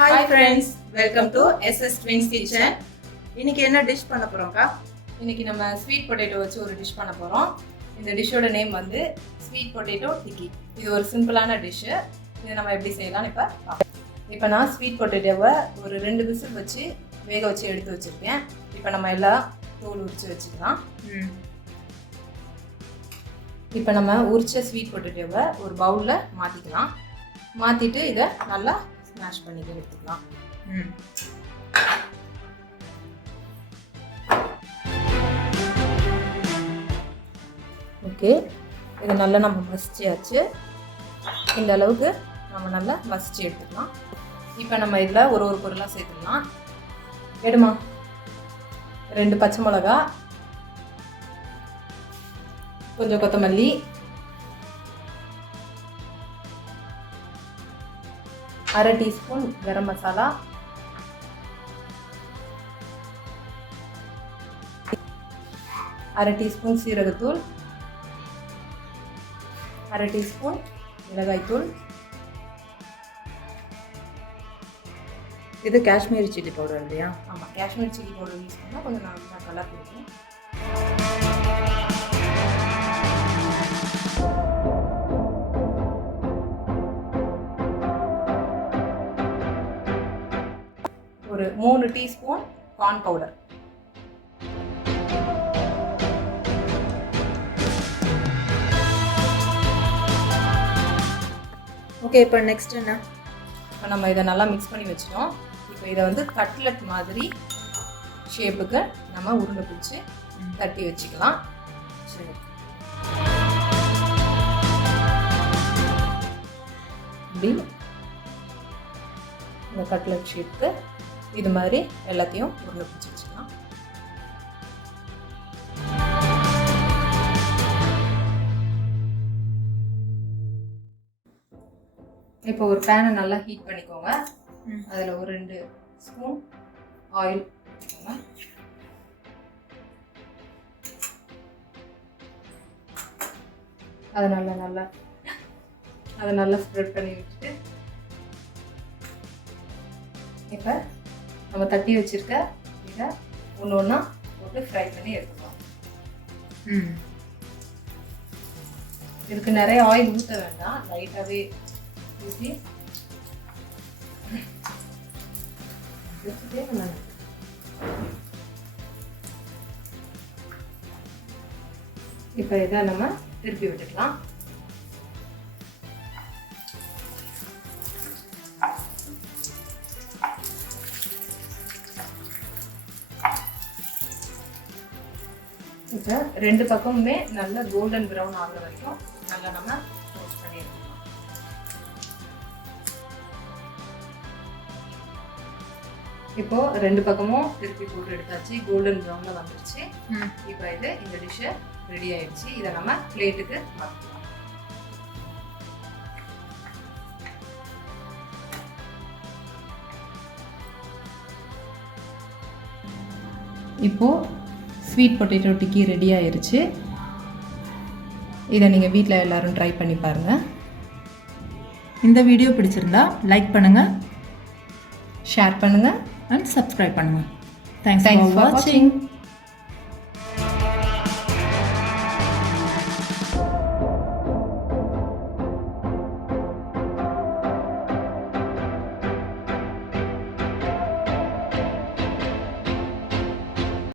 Hi friends, welcome to SS Twins Kitchen. இன்னைக்கு என்ன dish பண்ண போறோம்க்கா? இன்னைக்கு நம்ம ஸ்வீட் பொட்டேட்டோ வச்சு ஒரு டிஷ் பண்ண போறோம். இந்த டிஷ்ஷோட நேம் வந்து ஸ்வீட் பொட்டேட்டோ டிக்கி. இது ஒரு சிம்பிளான டிஷ். இதை நம்ம எப்படி செய்யலாம்னு இப்போ பார்ப்போம். இப்போ நான் ஸ்வீட் பொட்டேட்டோவை ஒரு 2 விசில் வச்சு வேக வச்சு எடுத்து வச்சிருக்கேன். இப்போ நம்ம எல்லாம் தோல் உரிச்சு வச்சுக்கலாம். இப்போ நம்ம உரிச்ச ஸ்வீட் பொட்டேட்டோவை ஒரு பவுலில் மாற்றிக்கலாம். மாற்றிட்டு இதை நல்லா ஸ்மாஷ் பண்ணி எடுத்துக்கலாம். ஓகே, இது நல்லா நம்ம மசிச்சாச்சு. இந்த அளவுக்கு நம்ம நல்லா மசிச்சு எடுத்துக்கலாம். இப்போ நம்ம இதில் ஒரு பொருளாக சேர்த்துக்கலாம். எடுமா 2 பச்சை மிளகா, கொஞ்சம் கொத்தமல்லி, அரை டீஸ்பூன் கரம் மசாலா, அரை டீஸ்பூன் சீரகத்தூள், அரை டீஸ்பூன் மிளகாய்த்தூள். இது காஷ்மீரி சில்லி பவுடர் இல்லையா? ஆமாம், காஷ்மீரி சில்லி பவுடர் யூஸ் பண்ணால் கொஞ்சம் நல்லா கலர் கொடுக்கும். ஒரு 3 டீஸ்பூன் கார்ன் பவுடர். ஓகே, இப்போ நெக்ஸ்ட் என்ன? இப்போ நம்ம இதை நல்லா மிக்ஸ் பண்ணி வச்சிட்டோம். இப்போ இதை வந்து கட்லெட் மாதிரி ஷேப்புக்கு நம்ம உருண்டை பிடிச்சி தட்டி வச்சுக்கலாம். சரி, இப்படி இந்த கட்லெட் ஷேப்புக்கு இது மாதிரி எல்லாத்தையும் உருண்டை பிடிச்சி வச்சுக்கலாம். இப்போ ஒரு பேனை நல்லா ஹீட் பண்ணிக்கோங்க. அதில் ஒரு 2 ஸ்பூன் ஆயில் ஊற்றிக்கோங்க. அதை நல்லா ஸ்ப்ரெட் பண்ணி விட்டுட்டு இப்போ நம்ம தட்டி வச்சிருக்க இதை ஒன்று ஒன்றா போட்டு ஃப்ரை பண்ணி எடுத்துக்கலாம். இதுக்கு நிறைய ஆயில் ஊற்ற வேண்டாம், லைட்டாகவே ஊற்றி இப்போ இதை நம்ம திருப்பி விட்டுக்கலாம். இப்போ 2 பக்கமுமே நல்ல கோல்டன் ப்ரௌன் ஆகுற வரைக்கும் நல்லா நம்ம ரோஸ்ட் பண்ணி எடுத்துக்கலாம். இப்போ 2 பக்கமும் திருப்பி போட்டு எடுத்தாச்சு, கோல்டன் ப்ரௌன்ல வந்துருச்சு. இப்போ இந்த டிஷ்ஷை ரெடி ஆயிடுச்சு. இதை நம்ம பிளேட்டுக்கு மாற்றிக்கலாம். இப்போ ஸ்வீட் பொட்டேட்டோ டிக்கி ரெடி ஆயிடுச்சு. இதை நீங்கள் வீட்டில் எல்லோரும் ட்ரை பண்ணி பாருங்கள். இந்த வீடியோ பிடிச்சிருந்தா லைக் பண்ணுங்கள், ஷேர் பண்ணுங்கள் அண்ட் சப்ஸ்கிரைப் பண்ணுங்கள். தேங்க்ஸ் ஃபார் வாட்சிங்.